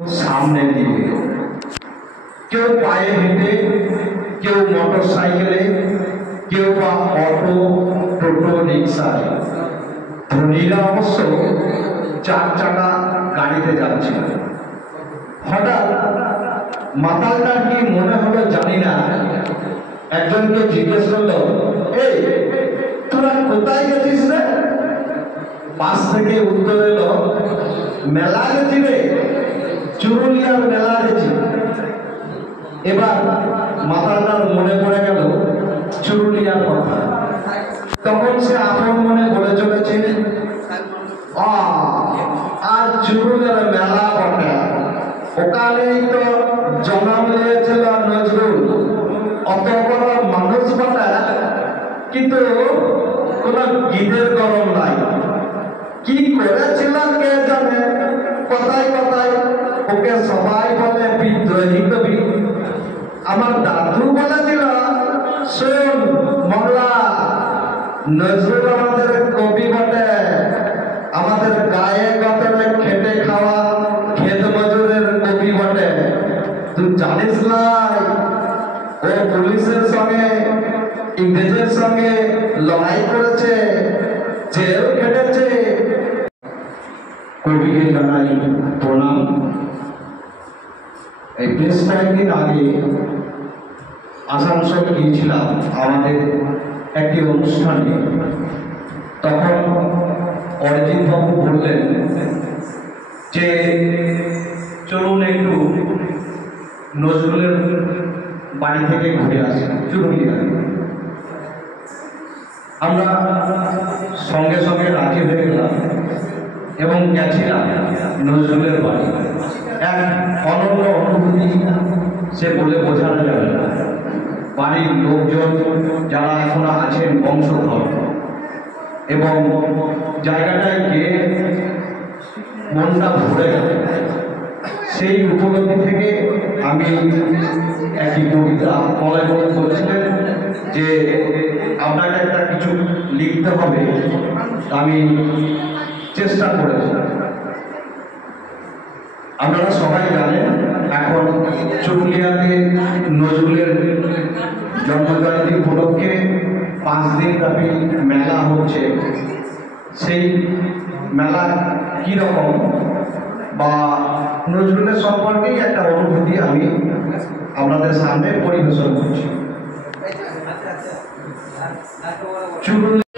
সামনে দিকে, কেউ পায়ে হেঁটে, কেউ মোটর সাইকেলে, কেউ বা অটো, টোটো, রিক্সায়। ধনীরা অবশ্য 4 চাকা গাড়িতে যাচ্ছিল। হঠাৎ মাতালটার কি মনে হলো জানি না, একজনকে জিজ্ঞেস করলো, এই তোরা কোথায় গেছিস রে? পাশ থেকে উত্তর এলো, মেলা গেছি রে, চুরুলিয়ার মেলা গেছি। এবার মাতালটার মনে পড়ে গেল চুরুলিয়ার কথা। তখন সে আপন মনে বলে চলেছে, আর চুরুলিয়ার মেলা বটে, ওখানেই তো জন্ম নিয়েছিল নজরুল। অত বড় মানুষ বটে, কিন্তু কোন গীতের গরম নাই। কি করেছিল কে জানে, কথায় কথায় ওকে সবাই বলে বিদ্রোহী কবি। আমার দাদু বলেছিল, শোন মহলা, নজরুল আমাদের কবি বটে, আমাদের গায়ে গতরে খেটে খাওয়া খেত মজুরের কবি বটে। তুই জানিস নাই ও পুলিশের সঙ্গে, ইংরেজের সঙ্গে লড়াই করেছে, জেল খেটেছে। কবিকে জানাই প্রণাম। এই বেশ কয়েকদিন আগে আসানসোল গিয়েছিলাম আমাদের একটি অনুষ্ঠানে। তখন অরিজিৎ বাবু বললেন যে চলুন একটু নজরুলের বাড়ি থেকে ঘুরে আসি চুরুলিয়া। আমরা সঙ্গে সঙ্গে রাজি হয়ে গেলাম এবং গেছিলাম নজরুলের বাড়ি। এক অনন্য অনুভূতি, সে বলে বোঝানো যাবে না। বাড়ির লোকজন যারা এখন আছেন বংশধর, এবং জায়গাটায় গিয়ে মনটা ভরে গেল। সেই উপলব্ধি থেকে আমি একটি কবিতা মনে করছিলেন যে আপনাকে একটা কিছু লিখতে হবে। আমি চেষ্টা করেছি। আপনারা সবাই জানেন এখন চুরুলিয়াতে নজরুলের জন্মজয়ন্তী উপলক্ষে 5 দিন ব্যাপী মেলা হচ্ছে। সেই মেলা কীরকম বা নজরুলের সম্পর্কেই একটা অনুভূতি আমি আপনাদের সামনে পরিবেশন করছি। চুরুলিয়া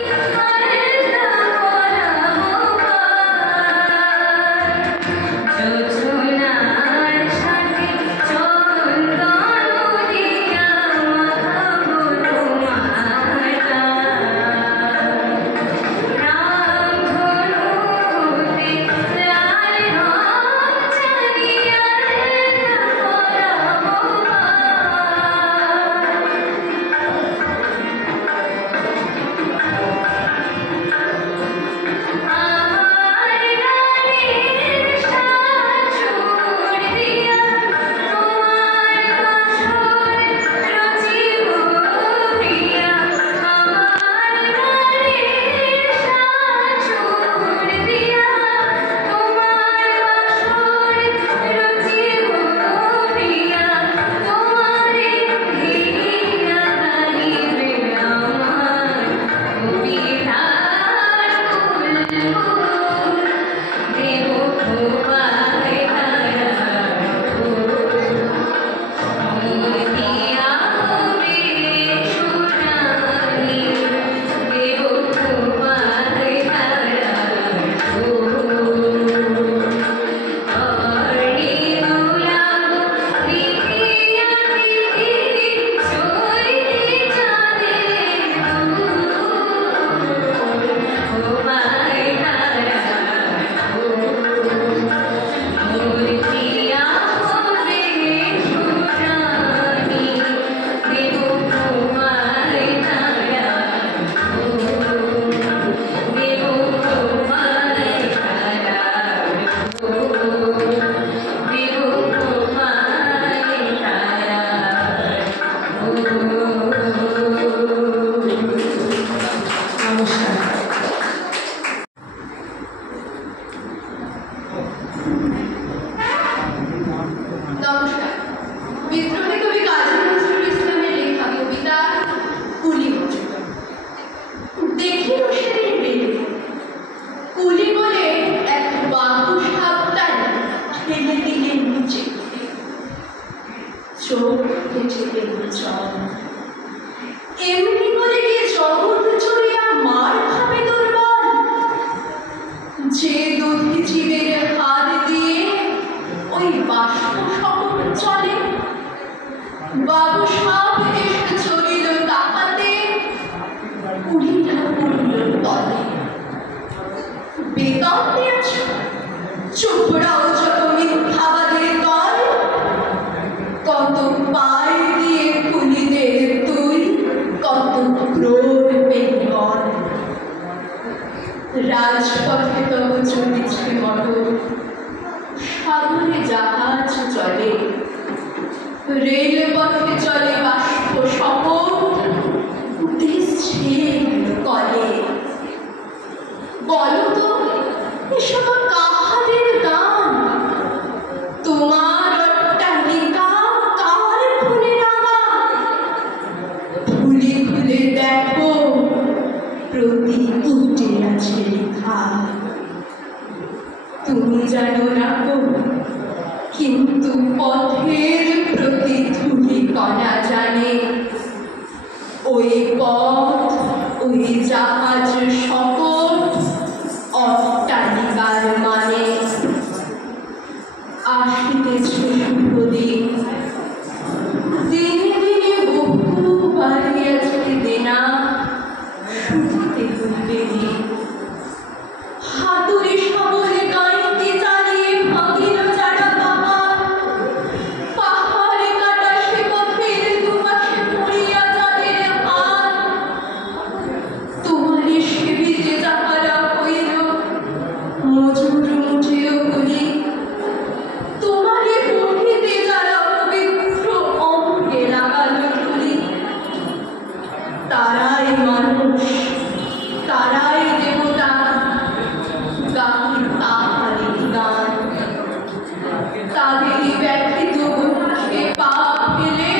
চোখ চেপে চল এমনি করে কি জগৎ চড়িয়া মার খাবে দুর্বল যে দধিজীবের হাত দিয়ে ওই বাষ্প শহর চলে বাবু সাপ এসে চলিল তাকাতে উড়িয়া পড়িল তলে বেকার দিয়েছ চোপড়াও যত মিথ্যাবাদের দল কত পাই দিয়ে কুলিদের তুই কত ক্রোধ পেল রাজপথে তব চলেছে মটর সাগরে জাহাজ চলে রেলপথে চলে বাষ্প শপথ দেশ ছেয়ে কলে বলো তো এসব কাহাদের দান তোমার অট্টালিকা কার ফুলে রাঙা ফুলে ফুলে দেখো প্রতি উঠে আছে লেখা তুমি জানো না গো কিন্তু পথের প্রতি ধুলি কণা জানে ওই পথ ওই জাহাজ শপথ অট্টালিকার মানে আসিতেছে শুভদিন দিনে দিনে বহু বাড়িয়াছে দেনা শুধিতে হইবে দিন হাতুড়ি সবলে গাইতে চালিয়ে ভাঙিল যারা পাহাড়ে কাটা সে পথের দুপাশে পড়িয়া যাদের হাত তোমারে সেবিতে যাহারা হইল মজুর মুঠেও বলি তোমারে পড়িতে যারা পবিত্র অঙ্গে লাগালো ঝুলি তারাই মানুষ তারাই দেবতা গান তাহারি গান তাদেরই ব্যথিত সে পাপ গেলে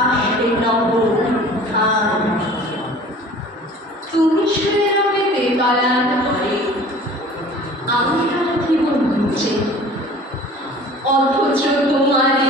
আসে নব উত্থান তুমি শুয়ে রবে বেকালার ঘরে আমি রাখিব নিচে অথচ তোমারই